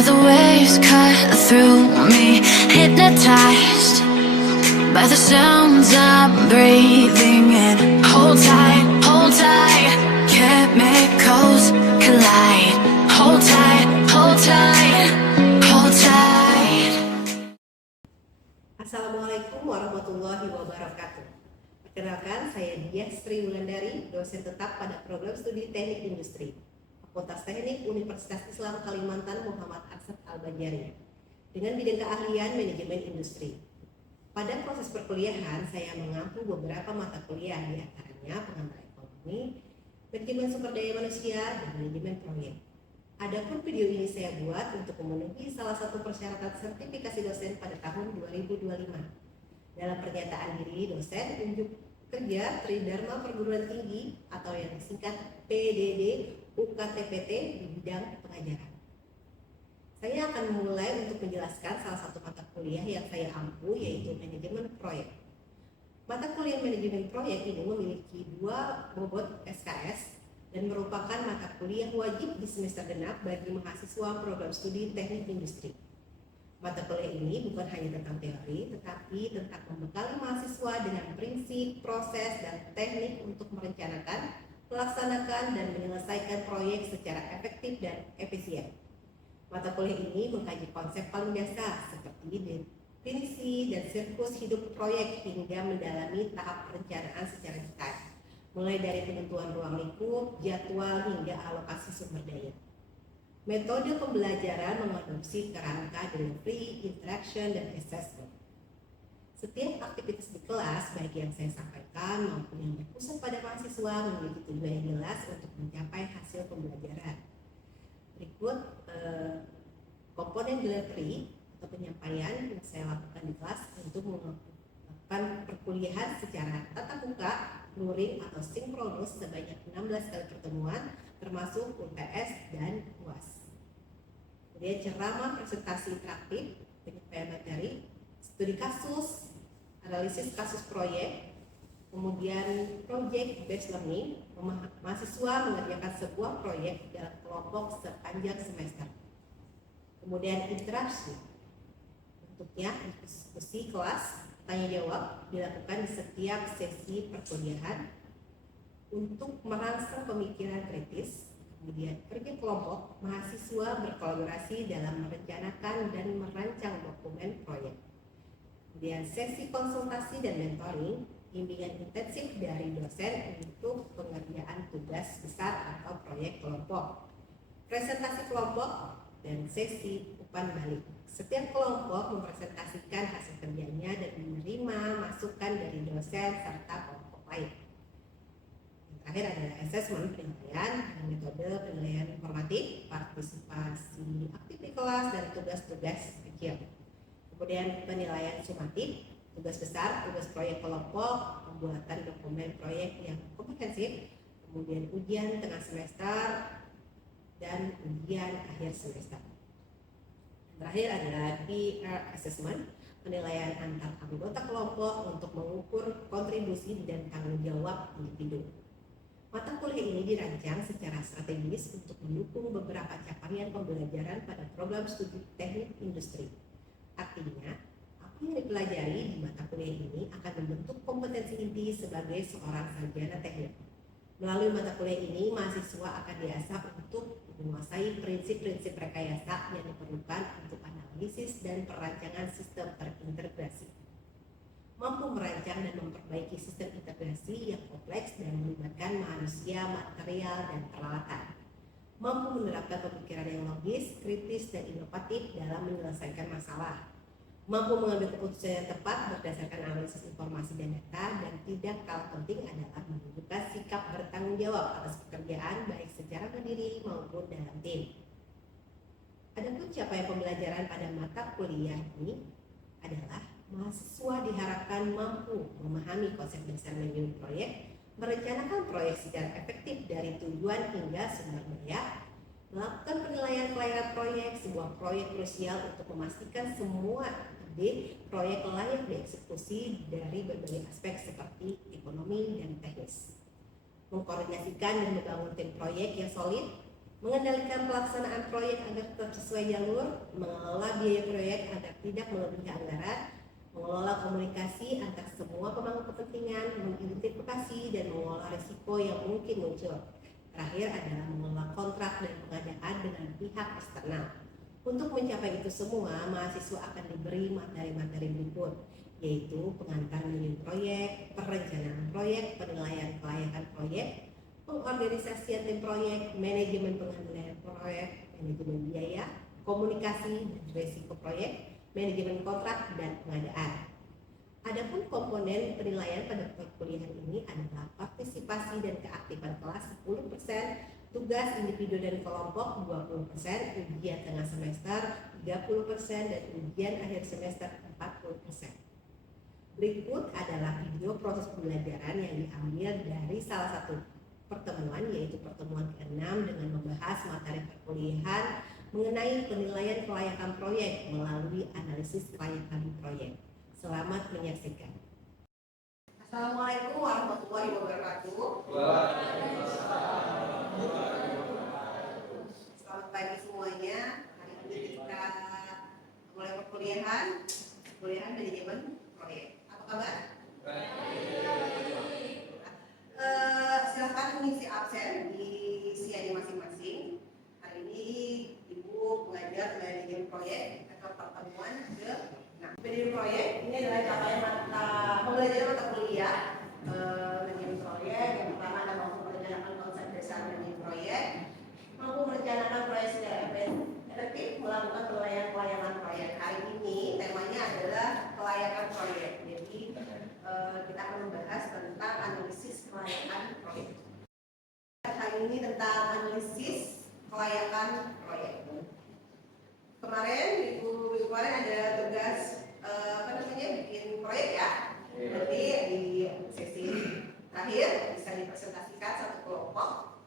Hear the waves cut through me, hypnotized by the sounds I'm breathing in. Hold tight, chemicals collide. Hold tight, hold tight, hold tight. Assalamualaikum warahmatullahi wabarakatuh. Perkenalkan, saya Diah Sri Wulandari, dosen tetap pada program studi Teknik Industri, Fakultas Teknik Universitas Islam Kalimantan Muhammad Arsad Al-Banjari, dengan bidang keahlian manajemen industri. Pada proses perkuliahan, saya mengampu beberapa mata kuliah, di antaranya pengembangan ekonomi, manajemen sumber daya manusia, dan manajemen proyek. Adapun video ini saya buat untuk memenuhi salah satu persyaratan sertifikasi dosen pada tahun 2025. Dalam pernyataan diri dosen unjuk kerja Tridharma Perguruan Tinggi atau yang disingkat PDD UKTPT di bidang pengajaran. Saya akan memulai untuk menjelaskan salah satu mata kuliah yang saya ampu, yaitu manajemen proyek. Mata kuliah manajemen proyek ini memiliki 2 bobot SKS dan merupakan mata kuliah wajib di semester genap bagi mahasiswa program studi teknik industri. Mata kuliah ini bukan hanya tentang teori, tetapi tentang membekali mahasiswa dengan prinsip, proses, dan teknik untuk merencanakan, melaksanakan, dan menyelesaikan proyek secara efektif dan efisien. Mata kuliah ini mengkaji konsep paling dasar seperti definisi dan siklus hidup proyek hingga mendalami tahap perencanaan secara detail, mulai dari penentuan ruang lingkup, jadwal, hingga alokasi sumber daya. Metode pembelajaran mengadopsi kerangka delivery, interaction, dan assessment. Setiap aktivitas di kelas, baik yang saya sampaikan maupun yang berpusat pada mahasiswa, memiliki tujuan yang jelas untuk mencapai hasil pembelajaran. Berikut komponen delivery atau penyampaian yang saya lakukan di kelas untuk melakukan perkuliahan secara tatap muka, luring atau sinkronus sebanyak 16 kali pertemuan, termasuk UTS dan UAS. Kemudian ceramah, presentasi interaktif, penyampaian materi, studi kasus, analisis kasus proyek, kemudian project based learning, mahasiswa mengerjakan sebuah proyek dalam kelompok sepanjang semester. Kemudian interaksi, bentuknya diskusi kelas, tanya jawab dilakukan di setiap sesi perkuliahan untuk merangsang pemikiran kritis. Kemudian kerja kelompok, mahasiswa berkolaborasi dalam merencanakan dan merancang dokumen proyek. Kemudian sesi konsultasi dan mentoring, bimbingan intensif dari dosen untuk pengerjaan tugas besar atau proyek kelompok, presentasi kelompok, dan sesi umpan balik. Setiap kelompok mempresentasikan hasil kerjanya dan menerima masukan dari dosen serta kelompok lain. Terakhir adalah assessment, penilaian dengan metode penilaian informatif, partisipasi aktif di kelas, dan tugas-tugas kecil. Kemudian penilaian sumatif, tugas besar, tugas proyek kelompok, pembuatan dokumen proyek yang komprehensif, kemudian ujian tengah semester, dan ujian akhir semester. Terakhir adalah peer assessment, penilaian antar anggota kelompok untuk mengukur kontribusi dan tanggung jawab individu. Mata kuliah ini dirancang secara strategis untuk mendukung beberapa capaian pembelajaran pada program studi teknik industri. Artinya, apa yang dipelajari di mata kuliah ini akan membentuk kompetensi inti sebagai seorang sarjana teknik. Melalui mata kuliah ini, mahasiswa akan diasah untuk menguasai prinsip-prinsip rekayasa yang diperlukan untuk analisis dan perancangan sistem terintegrasi, mampu merancang dan memperbaiki sistem integrasi yang kompleks dan melibatkan manusia, material, dan peralatan, mampu menerapkan pemikiran yang logis, kritis, dan inovatif dalam menyelesaikan masalah, mampu mengambil keputusan yang tepat berdasarkan analisis informasi dan data, dan tidak kalah penting adalah menunjukkan sikap bertanggung jawab atas pekerjaan baik secara mandiri maupun dalam tim. Adapun capaian pembelajaran pada mata kuliah ini adalah mahasiswa diharapkan mampu memahami konsep dasar manajemen proyek, merencanakan proyek secara efektif dari tujuan hingga sumber daya, melakukan penilaian kelayakan proyek, sebuah proyek krusial untuk memastikan semua ide proyek layak dieksekusi dari berbagai aspek seperti ekonomi dan teknis, mengkoordinasikan dan membangun tim proyek yang solid, mengendalikan pelaksanaan proyek agar tetap sesuai jalur, mengelola biaya proyek agar tidak melebihi anggaran, mengelola komunikasi antar semua pemangku kepentingan, mengidentifikasi dan mengelola risiko yang mungkin muncul. Terakhir adalah mengelola kontrak dan pengadaan dengan pihak eksternal. Untuk mencapai itu semua, mahasiswa akan diberi materi-materi berikut, yaitu pengantar menu proyek, perencanaan proyek, penilaian kelayakan proyek, pengorganisasian tim proyek, manajemen pengendalian proyek, manajemen biaya, komunikasi dan risiko proyek, manajemen kontrak dan pengadaan. Adapun komponen penilaian pada perkuliahan ini adalah partisipasi dan keaktifan kelas 10%, tugas individu dan kelompok 20%, ujian tengah semester 30% dan ujian akhir semester 40%. Berikut adalah video proses pembelajaran yang diambil dari salah satu pertemuan, yaitu pertemuan ke-6 dengan membahas materi perkuliahan mengenai penilaian kelayakan proyek melalui analisis kelayakan proyek. Selamat menyaksikan. Assalamualaikum warahmatullahi wabarakatuh. Selamat pagi semuanya. Hari ini kita mulai perkuliahan manajemen proyek. Apa kabar? Silakan mengisi absen di sianya masing-masing. Hari ini Ibu mengajar manajemen proyek atau pertemuan ke-6. Manajemen proyek ini adalah capaian pembelajaran mata kuliah manajemen proyek. Yang pertama adalah mampu merencanakan konsep dasar manajemen proyek, mampu merencanakan proyek secara efektif, melakukan penilaian kelayakan proyek. Hari ini temanya adalah kelayakan proyek. Jadi kita akan membahas tentang analisis kelayakan proyek. Hari ini tentang analisis kelayakan proyek. Kemarin minggu kemarin ada tugas bikin proyek ya. Jadi di sesi terakhir bisa dipresentasikan satu kelompok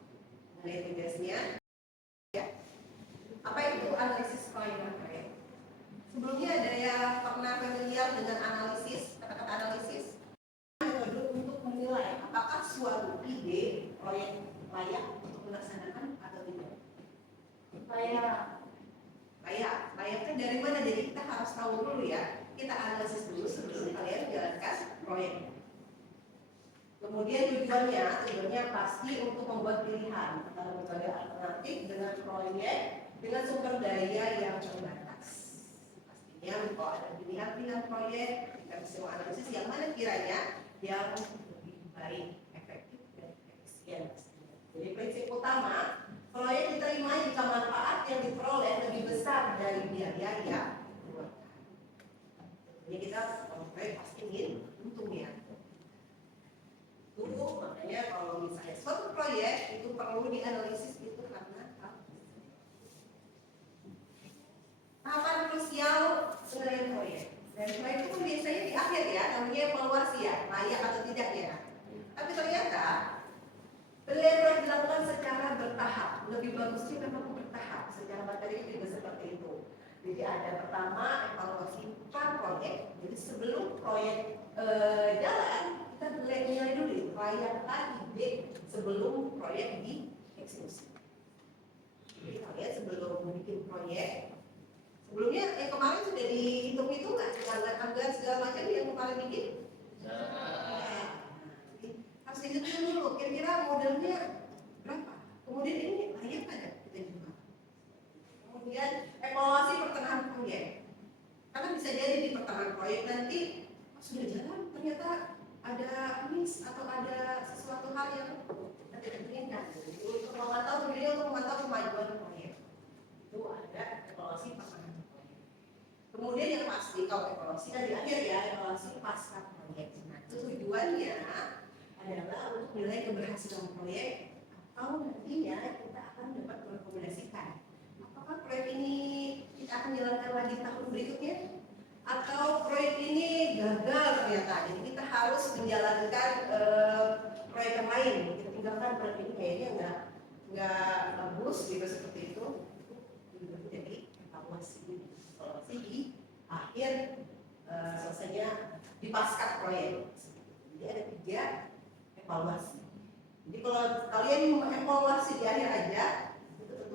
mengenai tugasnya. Ya. Apa itu analisis kelayakan proyek? Sebelumnya ada yang pernah familiar dengan analisis, kata-kata analisis? Metode untuk menilai apakah suatu ide proyek layak untuk dilaksanakan atau tidak. Layaknya dari mana? Jadi kita harus tahu dulu ya. Kita analisis dulu sebelum kalian menjalankan proyek. Kemudian tujuannya pasti untuk membuat pilihan antara metode alternatif dengan proyek dengan sumber daya yang terbatas. Pastinya kalau ada pilihan proyek, kita bisa menganalisis yang mana kiranya yang lebih baik, efektif dan efisien. Jadi prinsip utama, proyek diterima jika manfaat yang diperoleh lebih besar dari biaya yang dikeluarkan. Jadi kita kalau proyek pasti ingin untung ya. Makanya kalau misalnya suatu proyek itu perlu dianalisis itu karena tahapan krusial penilaian proyek. Dan proyek itu biasanya di akhir ya, namanya evaluasi ya, layak atau tidak ya. Tapi ternyata penilaian proyek dilakukan secara bertahap. Lebih bagusnya memang bertahap. Secara materi juga seperti itu. Jadi ada pertama evaluasi pra-proyek. Jadi sebelum proyek jalan, kita nilai dulu kelayakan ide sebelum proyek dieksekusi. Jadi kalian sebelum bikin proyek, sebelumnya kemarin sudah dihitung-hitung nggak anggaran segala macam yang kemarin bikin? Harus dihitung dulu kira-kira modelnya berapa. Kemudian ini layak ada kita juga. Kemudian evaluasi pertengahan proyek. Karena bisa jadi di pertengahan proyek nanti sudah jalan ternyata ada miss atau ada sesuatu hal yang tidak diinginkan. Untuk memantau kemajuan proyek itu ada evaluasi pertengahan proyek. Kemudian yang pasti kalau evaluasi kan di akhir ya, evaluasi pasca proyek. Nah itu tujuannya adalah untuk menilai keberhasilan proyek atau nantinya kita akan dapat merekomendasikan apakah proyek ini kita akan jalankan lagi tahun berikutnya atau proyek ini gagal ternyata. Jadi kita harus menjalankan proyek yang lain. Kita tinggalkan proyek ini kayaknya nggak bagus gitu seperti itu. Jadi evaluasi di akhir selesainya di pasca proyek. Jadi ada 3 evaluasi. Jadi kalau kalian mengevaluasi di akhir aja, itu tentu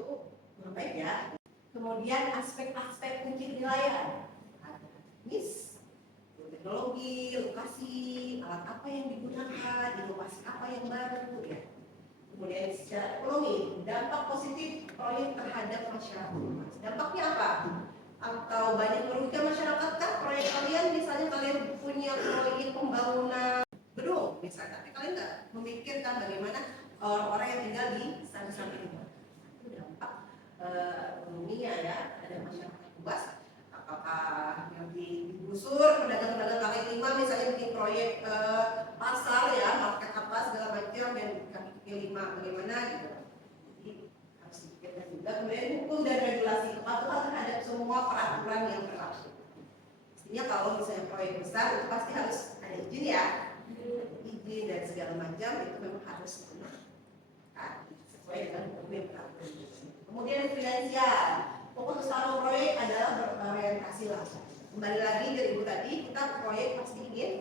baik ya. Kemudian aspek-aspek kunci penilaian, ada teknis, teknologi, lokasi, alat apa yang digunakan, inovasi apa yang baru ya. Kemudian secara ekonomi, dampak positif proyek terhadap masyarakat. Dampaknya apa? Atau banyak merugikan masyarakat kan proyek kalian? Misalnya kalian punya proyek pembangunan gedung misalnya, tapi kalian nggak memikirkan bagaimana orang-orang yang tinggal di samping-samping itu. Itu dampak ekonominya ya, ada masyarakat luas. Apakah yang digusur pedagang-pedagang kaki lima misalnya bikin proyek pasar ya, market apa segala macam dan kaki lima bagaimana gitu. Jadi harus dipikirkan juga. Kemudian hukum dan regulasi, kepatuhan terhadap semua peraturan yang berlaku. Pastinya kalau misalnya proyek besar itu pasti harus ada izin ya, izin dan segala macam itu memang harus sesuai dengan hukum yang berlaku. Kemudian finansial, fokus utama proyek adalah berorientasi langsung. Kembali lagi dari ibu tadi, kita proyek pasti ingin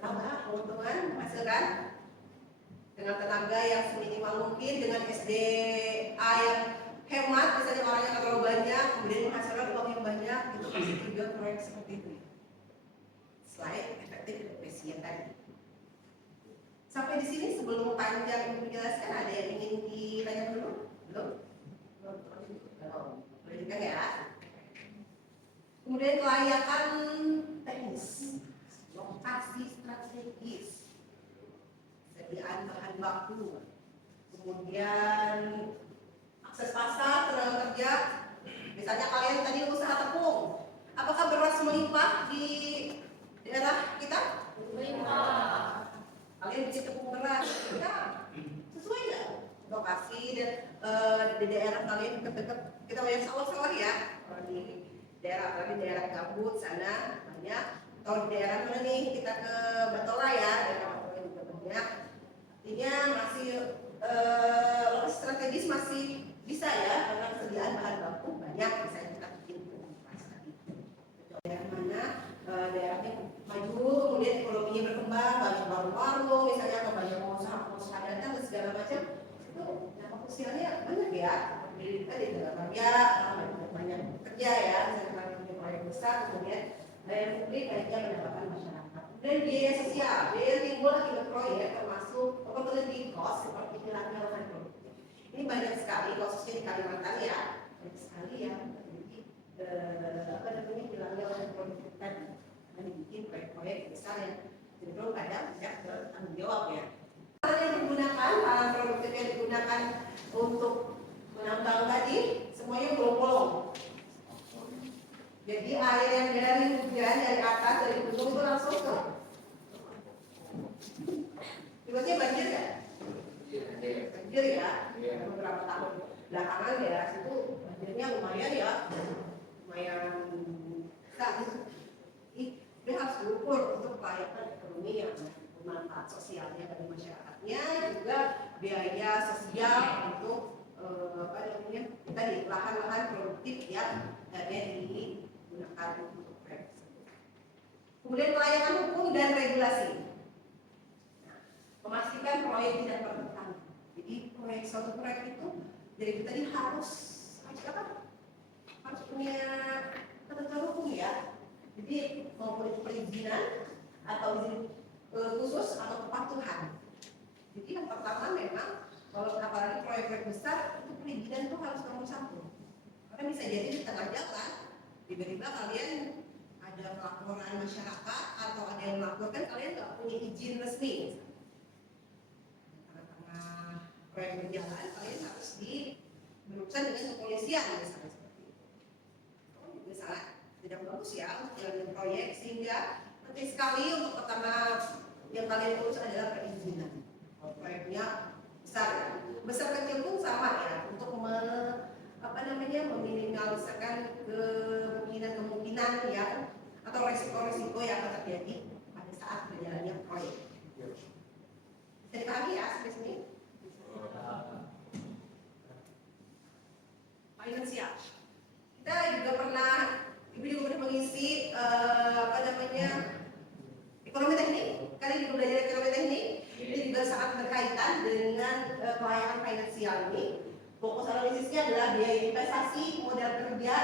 nambah keuntungan, menghasilkan dengan tenaga yang seminimal mungkin, dengan SDA yang hemat, misalnya orangnya nggak terlalu banyak, kemudian menghasilkan uang yang banyak, itu pasti tujuan proyek seperti itu. Selain efektif dan efisien tadi. Sampai di sini sebelum panjang menjelaskan, ada yang ingin ditanya dulu? Belum? Boleh juga ya. Kemudian kelayakan teknis, lokasi strategis, sediaan bahan baku, kemudian akses pasar, tenaga kerja. Misalnya kalian tadi usaha tepung, apakah beras melimpah di daerah kita? Melimpah. Kalian bikin tepung beras, ya sesuai nggak lokasi dan di daerah kalian dekat-dekat kita banyak sawah-sawah ya, di daerah apalagi daerah gambut sana banyak, atau di daerah mana nih kita ke Batola ya, daerah Batola juga banyak. Artinya masih lokasi strategis masih bisa ya, karena kesediaan bahan baku banyak, misalnya kita bikin tepung beras tadi. Daerah mana daerahnya maju, kemudian ekonominya berkembang, banyak warung-warung misalnya, atau banyak pengusaha datang dan segala macam, itu dampak sosialnya banyak ya. Jadi kita di dalam kerja, banyak kerja ya, misalnya kalian punya proyek besar, kemudian bayar publik, kayaknya pendapatan masyarakat. Kemudian biaya sosial, biaya yang timbul akibat proyek termasuk opportunity cost seperti hilangnya lahan produktif. Ini banyak sekali, khususnya di Kalimantan ya, banyak sekali ya. Jadi hilangnya lahan produktif tadi. Dibikin proyek-proyek besar yang cenderung kadang tidak bertanggung jawab ya. Alat yang digunakan, alat produktif yang digunakan untuk menambang tadi semuanya bolong-bolong. Jadi air yang dari hujan dari atas dari gunung itu langsung ke tiba-tiba banjir ya? Banjir ya. Beberapa tahun belakangan ya itu banjirnya lumayan ya, lumayan besar. Dia harus diukur untuk kelayakan ekonomi yang bermanfaat sosialnya bagi masyarakatnya, juga biaya sosial untuk tadi lahan-lahan produktif yang digunakan untuk proyek tersebut. Kemudian kelayakan hukum dan regulasi. Nah, memastikan proyek tidak bertentangan. Jadi suatu proyek itu dari tadi harus punya ketentuan hukum ya. Jadi maupun perizinan atau izin khusus atau kepatuhan. Jadi yang pertama memang kalau apalagi proyek-proyek besar itu perizinan itu harus nomor satu. Karena bisa jadi di tengah jalan tiba-tiba kalian ada pelaporan masyarakat atau ada yang melaporkan kalian nggak punya izin resmi. Karena proyek berjalan kalian harus berurusan dengan kepolisian misalnya seperti itu. Misalnya tidak bagus ya untuk jalankan proyek, sehingga penting sekali untuk pertama yang kalian urus adalah perizinan. Proyeknya besar ya, besar kecil pun sama ya, untuk meminimalisirkan kemungkinan yang atau resiko-resiko yang akan terjadi pada saat berjalannya proyek. Bisa dipahami ya sampai sini? Finansial. Kita juga pernah, Ibu juga pernah mengisi ekonomi teknik. Kalian juga belajar ekonomi teknik. Ini juga sangat berkaitan dengan kelayakan finansial ini. Fokus analisisnya adalah biaya investasi, modal kerja,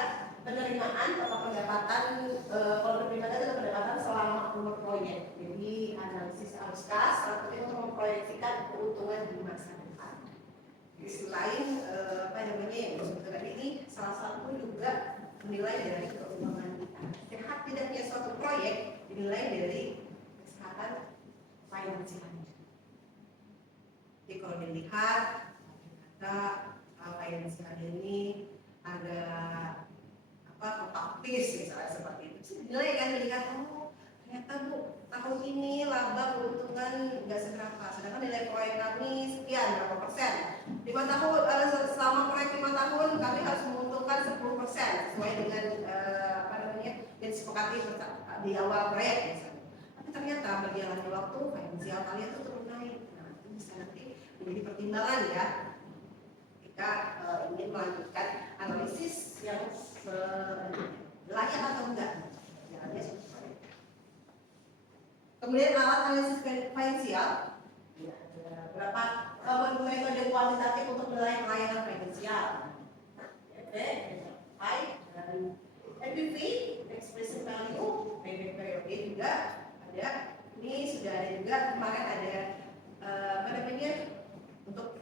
penerimaan atau pendapatan. Kalau penerimaan itu pendapatan selama umur proyek. Jadi analisis arus kas sangat penting untuk memproyeksikan keuntungan di masa depan. Selain yang disebut tadi ini, salah satu juga menilai dari keuangan kita. Sehat tidaknya suatu proyek dinilai dari kesehatan finansial. Jadi kalau dilihat kata finansial ini ada taktis misalnya seperti itu, dinilai kan, dilihat ternyata Bu tahun ini laba keuntungan nggak seberapa, sedangkan nilai proyek kami sekian berapa persen. 5 tahun selama proyek 5 tahun kami harus menguntungkan 10% sesuai dengan yang disepakati di awal proyek misalnya. Tapi ternyata berjalannya waktu finansial kalian tuh terus naik. Nah itu bisa nanti menjadi pertimbangan ya kita ingin melanjutkan analisis yang layak atau enggak jalannya seperti itu. Kemudian alat analisis finansial ya, ada berapa metode kuantitatif untuk menilai pelayanan finansial. Dan NPV, expression value, payback period juga ada. Ini sudah ada juga kemarin ada untuk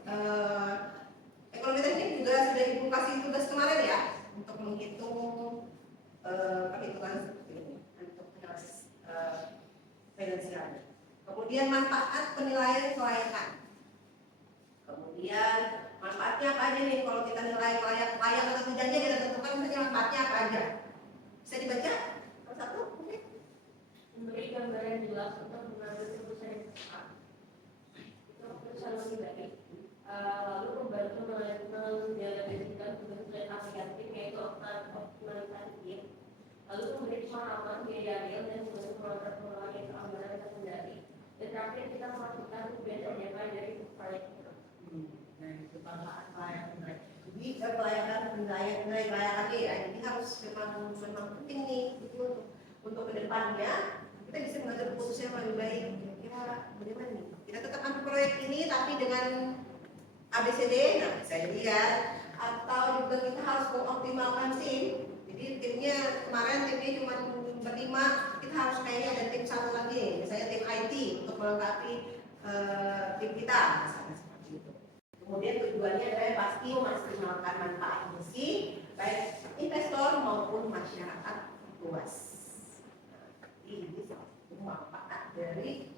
ekonomi teknik juga sudah ibu kasih tugas kemarin ya untuk menghitung perhitungan seperti ini untuk analisis finansial. Kemudian manfaat penilaian kelayakan. Kemudian manfaatnya apa aja nih kalau kita nilai layak atau tidaknya, kita tentukan saja manfaatnya apa aja. Bisa dibaca satu mungkin. Memberi gambaran jelas untuk mengambil keputusan yang tepat. Itu keputusan lebih baik. Lalu membantu mendelegasikan tugas aplikatif yaitu optimalisasi. Lalu memberi pemahaman biaya real dan membantu mengatur pengelolaan yang keamanan dan kendali. Dan terakhir kita melakukan kebiasaan yang baik dari proyek itu. Nah itu manfaat pelayanan. Jadi pelayanan nilai kelayakan ya ini harus memang penting nih untuk kedepannya kita bisa mengatur keputusan yang lebih baik. Kira-kira bagaimana nih? Kita tetap ambil proyek ini tapi dengan ABCD, nah bisa dilihat. Atau juga kita harus mengoptimalkan tim. Jadi timnya kemarin cuma berlima, kita harus kayaknya ada tim satu lagi, misalnya tim IT untuk melengkapi tim kita, misalnya seperti itu. Kemudian tujuannya adalah pasti memaksimalkan manfaat bersih baik investor maupun masyarakat luas. Ini salah satu manfaat dari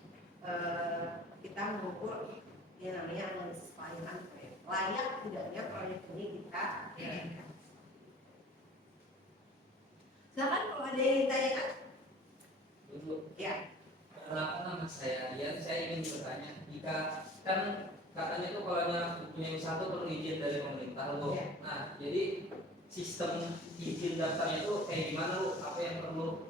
kita mengukur yang namanya analisis pelayanan proyek. Layak tidaknya proyek ini kita jalankan. Silakan kalau ada yang ditanyakan. Dulu. Ya. Perkenalkan nama saya Dian. Saya ingin bertanya, jika kan katanya tuh kalau punya usaha tuh perlu izin dari pemerintah loh. Ya. Nah, jadi sistem izin daftarnya itu kayak gimana lu? Apa yang perlu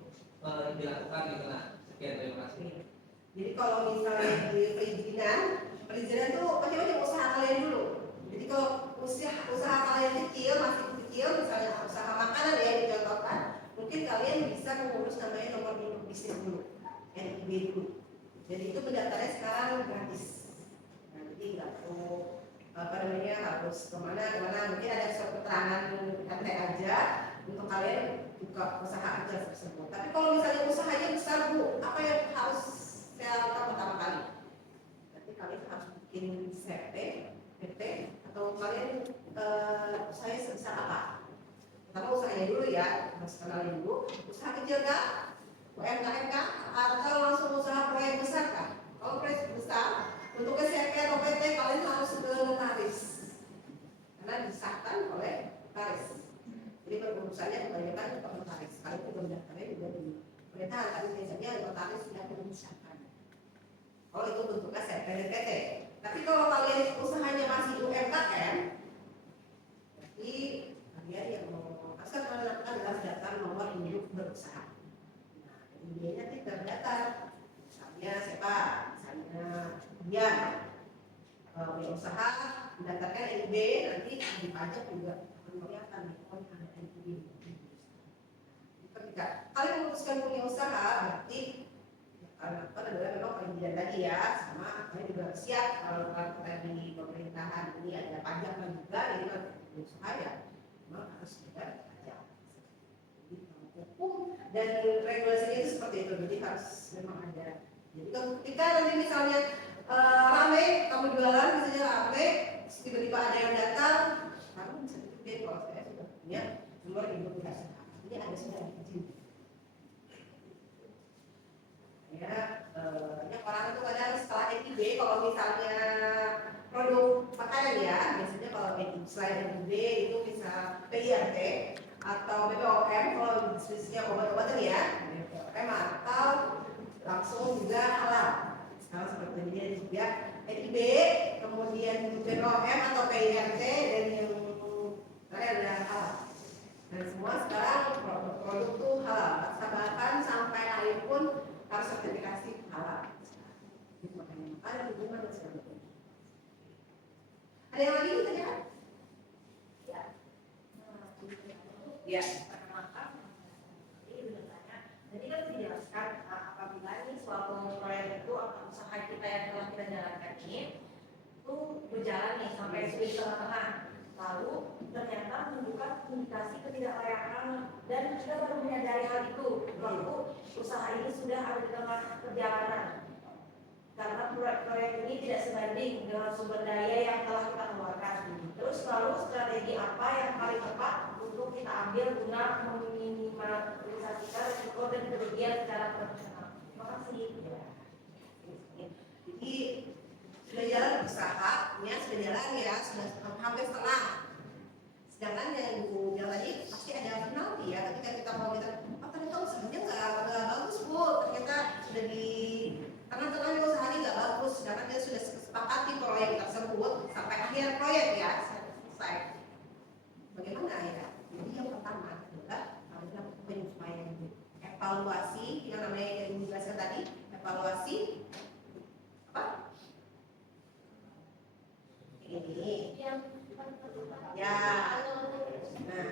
dilakukan gitu? Nah, sekian terima kasih. Jadi kalau misalnya di perizinan tuh macam-macam usaha kalian dulu. Jadi kalau usaha kalian kecil, masih kecil, misalnya usaha makanan ya dicontohkan, mungkin kalian bisa mengurus namanya nomor induk bisnis dulu, NIB dulu. Jadi itu pendaftarannya sekarang gratis. Nah, jadi nggak perlu harus kemana, mungkin ada surat keterangan RT aja untuk kalian buka usaha aja tersebut. Tapi kalau misalnya usahanya besar Bu, apa yang harus saya lakukan pertama kali? Berarti kalian harus bikin CP, PT, atau kalian usahanya sebesar apa? Pertama usahanya dulu ya, harus kenalin dulu. Usaha kecil kah? UMKM kah? Atau langsung usaha proyek besar kah? Kalau proyek besar, untuk CP atau PT kalian harus ke notaris, karena disahkan oleh notaris. Jadi berurusannya kebanyakan ke notaris. Kalian juga mendaftarnya juga di pemerintahan, tapi biasanya notaris sudah memisahkan. Kalau itu bentuknya CP dan PT. Tapi kalau kalian usahanya masih UMKM, berarti kalian yang mau asal melakukan adalah daftar nomor induk berusaha. Nah, ininya nanti terdaftar. Misalnya siapa? Misalnya dia punya usaha, mendaftarkan NIB, nanti di pajak juga akan kelihatan ada NIB. Ketika kalian memutuskan punya usaha, berarti adalah memang paling dividen tadi ya, sama saya juga siap kalau kita di pemerintahan ini ada pajak kan juga, ini kan usaha ya, memang harus bayar pajak. Jadi hukum dan regulasinya itu seperti itu, jadi harus memang ada. Jadi ketika nanti misalnya rame, kamu jualan misalnya rame, tiba-tiba ada yang datang, kamu bisa ditutup kalau saya sudah punya nomor induk beras. Ini ada sudah izin. Ya, yang orang itu kadang setelah NIB kalau misalnya produk makanan ya, biasanya kalau selain NIB itu bisa PIRT atau BPOM kalau bisnisnya obat-obatan ya, BPOM atau langsung juga halal. Sekarang seperti ini juga NIB, kemudian BPOM atau PIRT dan yang ada halal. Dan semua sekarang produk-produk itu halal, bahkan sampai air pun harus sertifikasi halal. Makanya ada hubungan dan sebagainya. Ada yang lagi ditanyakan? Ya. Ya. Jadi kan dijelaskan apabila ini suatu proyek itu atau usaha kita yang telah kita jalankan ini itu berjalan nih sampai sulit tengah-tengah, lalu ternyata menunjukkan indikasi ketidaklayakan dan kita baru menyadari hal itu waktu usaha ini sudah ada di tengah perjalanan karena proyek ini tidak sebanding dengan sumber daya yang telah kita keluarkan. Terus lalu strategi apa yang paling tepat untuk kita ambil guna meminimalisasikan risiko dan kerugian secara profesional? Terima kasih. Jadi sudah jalan usaha, ya sudah jalan ya, sudah hampir setengah. Sedangkan yang ibu bilang tadi pasti ada penalti ya, ketika kita mau kita, ternyata usahanya nggak bagus bu, ternyata sudah di tengah-tengahnya usahanya nggak bagus, sedangkan kita sudah sepakati proyek tersebut sampai akhir proyek ya selesai. Bagaimana ya? Jadi yang pertama adalah adalah penyesuaian, evaluasi yang namanya yang dijelaskan tadi, evaluasi apa? Ini ya, nah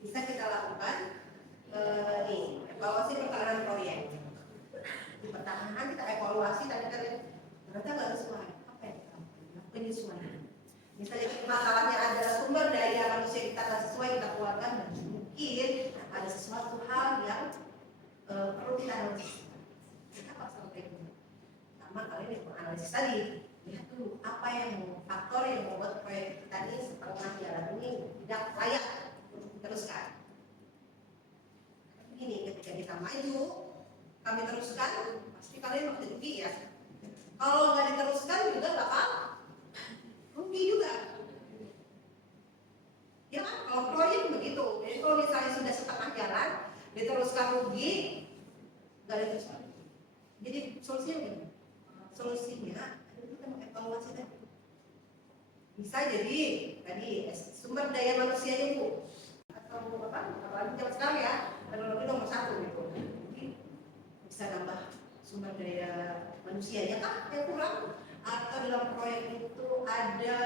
bisa kita lakukan nih evaluasi pertengahan proyek. Di pertengahan kita evaluasi tadi kan ternyata nggak sesuai, apa yang kita lakukan? Penyesuaian. Misalnya masalahnya ada sumber daya manusia kita nggak sesuai, kita keluarkan dan mungkin ada sesuatu hal yang perlu kita analisis. Kita pasal teknik. Sama kalian yang menganalisis tadi. Lihat dulu apa yang faktor yang membuat proyek kita ini setengah jalan ini tidak layak untuk diteruskan. Begini, ketika kita maju, kami teruskan, pasti kalian bakal rugi ya. Kalau nggak diteruskan juga bakal rugi juga. Ya kan, kalau proyek begitu. Jadi kalau misalnya sudah setengah jalan, diteruskan rugi, nggak diteruskan. Jadi solusinya gimana? Solusinya kita mengevaluasi tadi. Bisa jadi tadi sumber daya manusianya bu atau apa? Apalagi zaman sekarang ya teknologi nomor 1 gitu. Jadi bisa nambah sumber daya manusianya kah yang kurang? Atau dalam proyek itu ada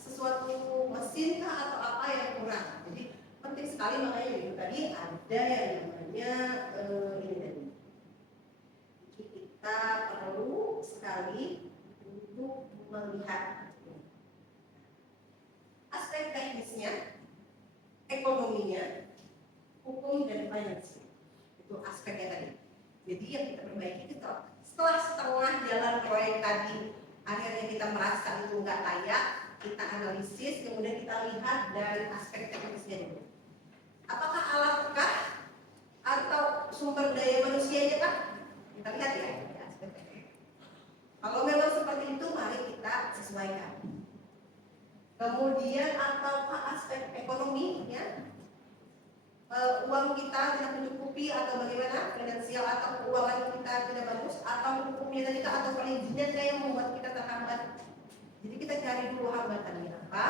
sesuatu mesin kah atau apa yang kurang? Jadi penting sekali makanya itu tadi ada yang namanya ini tadi. Kita perlu sekali untuk melihat aspek teknisnya, ekonominya, hukum dan finance. Itu aspeknya tadi. Jadi yang kita perbaiki itu setelah setengah jalan proyek tadi, akhirnya kita merasa itu nggak layak, kita analisis, kemudian kita lihat dari aspek teknisnya dulu. Apakah alatkah atau sumber daya manusianya kah? Kita lihat ya. Kalau memang seperti itu, mari kita sesuaikan. Kemudian apakah aspek ekonomi, ya, uang kita tidak mencukupi atau bagaimana, finansial atau keuangan kita tidak bagus, atau hukumnya tadi atau perizinan yang membuat kita terhambat. Jadi kita cari dulu hambatannya apa,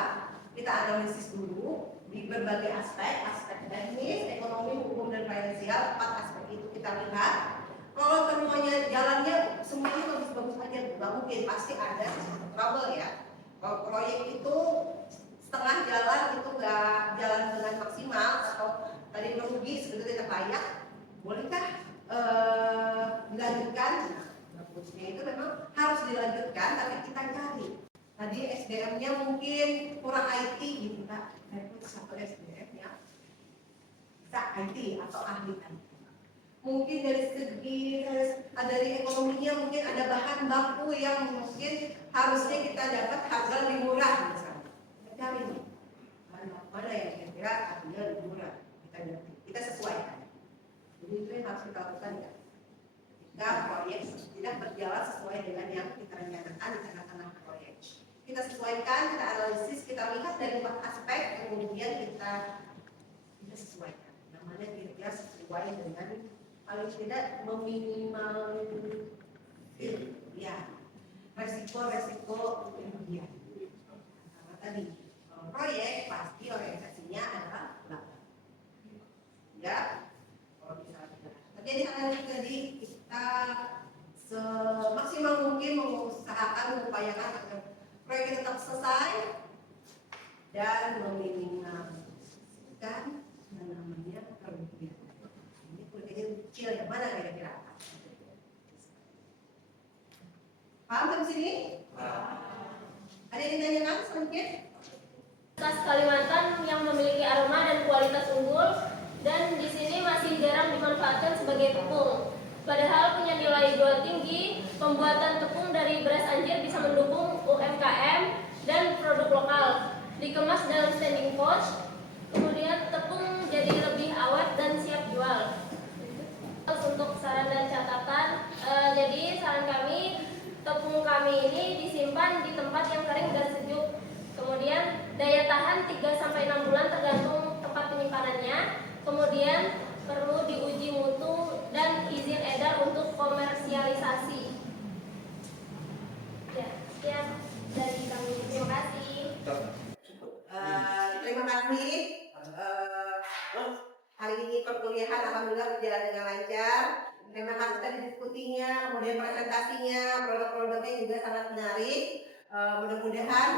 kita analisis dulu di berbagai aspek teknis, ekonomi, hukum dan finansial, 4 aspek itu kita lihat. Kalau semuanya jalannya semuanya bagus-bagus aja, nggak mungkin, pasti ada trouble ya. Kalau proyek itu setengah jalan itu nggak jalan dengan maksimal atau tadi merugi sebetulnya tidak layak, bolehkah dilanjutkan? bagusnya itu memang harus dilanjutkan, tapi kita cari. Tadi SDM-nya mungkin kurang IT gitu Kak, rekrut satu SDM ya bisa IT atau ahli IT. Mungkin dari segi dari ekonominya mungkin ada bahan baku yang mungkin harusnya kita dapat harga lebih murah misalnya. Kita cari bahan baku mana yang kira-kira harganya lebih murah, kita sesuaikan. Jadi itu yang harus kita lakukan ya. Ketika proyek tidak berjalan sesuai dengan yang kita rencanakan di tengah-tengah proyek, kita sesuaikan, kita analisis, kita lihat dari 4 aspek, kemudian kita sesuaikan. Namanya kira-kira sesuai dengan paling tidak meminimalkan ya resiko kemudian. Karena tadi proyek pasti orientasinya adalah laba. Ya, kalau misalnya terjadi hal yang tadi kita semaksimal mungkin mengusahakan mengupayakan agar proyek tetap selesai dan meminimalkan yang namanya kerugian. Ini kerugian kecil yang mana kira-kira? Paham sampai sini? Ada yang ditanyakan selanjutnya? Khas Kalimantan yang memiliki aroma dan kualitas unggul dan di sini masih jarang dimanfaatkan sebagai tepung. Padahal punya nilai jual tinggi, pembuatan tepung dari beras anjir bisa mendukung UMKM dan produk lokal. Dikemas dalam standing pouch, kemudian tepung jadi lebih awet dan siap jual. Terus untuk saran dan catatan, jadi saran kami, tepung kami ini disimpan di tempat yang kering dan sejuk. Kemudian daya tahan 3-6 bulan tergantung tempat penyimpanannya. Kemudian perlu diuji mutu dan izin edar untuk komersialisasi. Ya, sekian dari kami. Terima kasih. Terima kasih. Hari ini perkuliahan alhamdulillah berjalan dengan lancar. Terima kasih tadi diskusinya, kemudian presentasinya, produk-produknya juga sangat menarik. Mudah-mudahan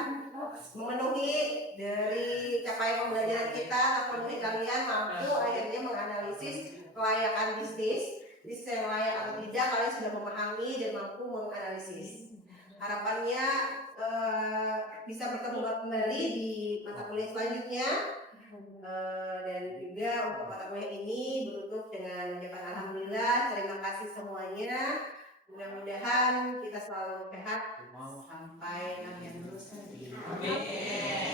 memenuhi dari capaian pembelajaran kita, memenuhi kalian mampu akhirnya menganalisis kelayakan bisnis yang layak atau tidak. Kalian sudah memahami dan mampu menganalisis. Harapannya bisa bertemu kembali di mata kuliah selanjutnya. Dan juga untuk mata kuliah ini menutup dengan ucapan alhamdulillah, terima kasih semuanya. Mudah-mudahan kita selalu sehat sampai akhir lulus nanti. Amin.